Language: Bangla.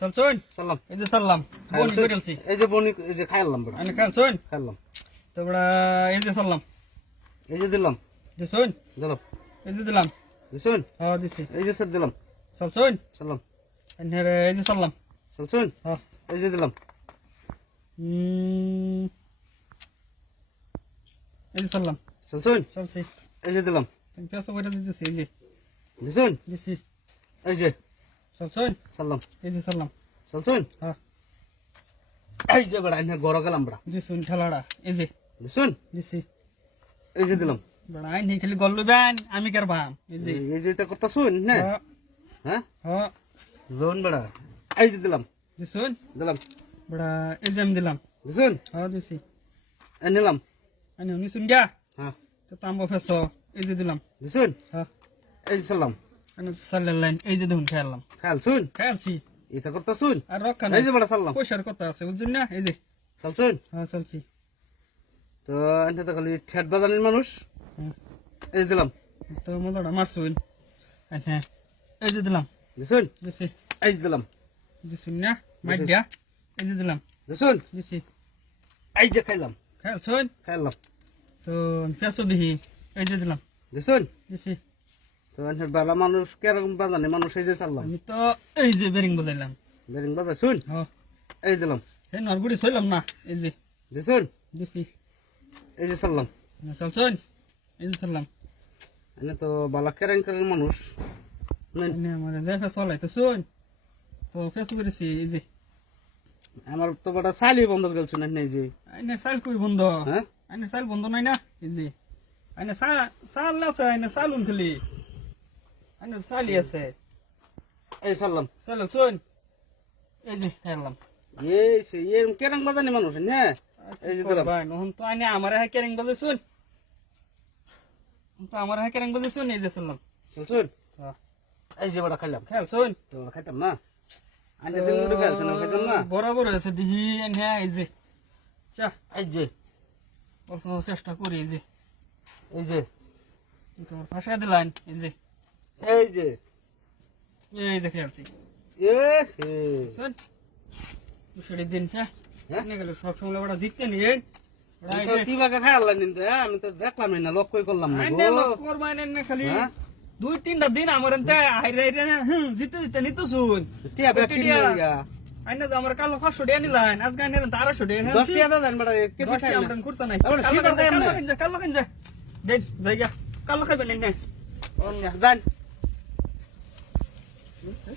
চলছুন সালাম এই যে চললাম বোন এই যে বনি এই যে খাইলাম বড় আমি খালছুন খাইলাম তো বড়া এই যে চললাম এই যে দিলাম দিছুন দিলাম এই যে দিলাম দিছুন হ্যাঁ দিছি এই যে দিলাম চলছুন সালাম এনহের এই যে চললাম চলছুন হ্যাঁ এই যে দিলাম এই যে চললাম চলছুন চলছি এই যে দিলাম তুমি পেছো করে দিতেছি এই যে দিছুন দিছি এই যে চলছুন সালাম এই যে চললাম চলছুন হ্যাঁ। এই যে বড় আইনে গড় গেলাম বড়। দিছুন ঠেলাড়া এই যে। দিছুন? দিছি। এই যে দিলাম। বড়া আইন খালি গল লইবেন আমি কারবাম এই যে। এই যে তা কথা শুন না হ্যাঁ? হ্যাঁ লোন বড়। এই যে দিলাম। দিছুন? দিলাম। বড়া এই যে আমি দিলাম। দিছুন? হ্যাঁ দিছি। এই নিলাম। উনি শুন গা হ্যাঁ। তো তাম্ব ফেস এই যে দিলাম। দিছুন? হ্যাঁ এই যে সালাম লাইন এই যে দেখুন খেয়ালাম খাল শুন। খেয়ালছি এটা করতে শুন। আর রক্ষা এই যে বড় পয়সার কথা আছে বুঝছেন না? এই যে। চলছুন হ্যাঁ চলছি তো এনতে তো খালি ঠেট বাজানের মানুষ। এই দিলাম। তো মজাটা মারছুন হ্যাঁ এই যে দিলাম। দিছুন দিছি। এই যে দিলাম। দিছি না? মাইট দিয়া। এই যে দিলাম। দিছুন দিছি। এই যে খাইলাম। খেয়ালছুন খাইলাম তো ফেসও দিহি। এই যে দিলাম। দিছুন দিছি। বালা মানুষ কেরকম বাজানে মানুষ এই যে চাললাম। আমি তো এই যে বেরিং বাজাইলাম। বেরিং বাজার শুন। হ্যাঁ। এই দিলাম। এই নরগুড়ি ছইলাম না এই যে। দিছুন দিছি। এই যে চাললাম। চলছুন এই যে চললাম। এনে তো বালা কেরেং কেরেং মানুষ। যে ফেস চলাইতে শুন। তো ফেস করেছি এই যে। আমার তো বড় সালি বন্ধ করে দিলছুন এই যে। আইনে সাইল কই বন্ধ? হ্যাঁ? আইনে সাইল বন্ধ নাই না এই যে। আইনে সা সাল আছে আইনে সালুন খালি আইনে সালি আছে। এই চাললাম সাল শুন এই যে খেলাম এই সে এরম কেরেং বাজানে মানুষ হ্যাঁ এই যে দিলাম ভাই নহন তো আইনে আমার হ্যাঁ কেরিং বাজে শুন তো আমার হ্যাঁ কেরিং বাজে শুন এই যে শুনলাম চলছুন হ্যাঁ। এই যে বড় খাইলাম। খেয়াল শুন তো খাইতাম না? আনে দিন মুড়ি খাইছ না খাইতাম না? বরাবর আছে দিহি এনে এই যে। চা। এই যে। অল্প চেষ্টা করি এই যে। এই যে। তোমার ফাঁসা দিলাম এই যে। এই যে। এই যে খেয়ালছি এ হে শুন দুশোটির দিন চা হ্যাঁ? এনে গেল সব সময় ওটা জিততে নিয়ে কি বাগে খাই আল্লাহ নিন্দে আমি তো দেখলামই না লক্ষ্যই করলাম না। লোক করবা এনে খালি। হ্যাঁ? দুই তিনটা দিন আমার এনতে হাইরে হাইরে হুম জিতে জিতে নিতে শুন। টিয়া। যে আমার কালো টাকা নিলাম। আজকে আইনে তারাশো টাকা দশ টিয়া দাও জান কে দশ খাই টাকা না। আমরা খুরসা নাই কালো দেন জায়গা খাইবেন জান Ну, це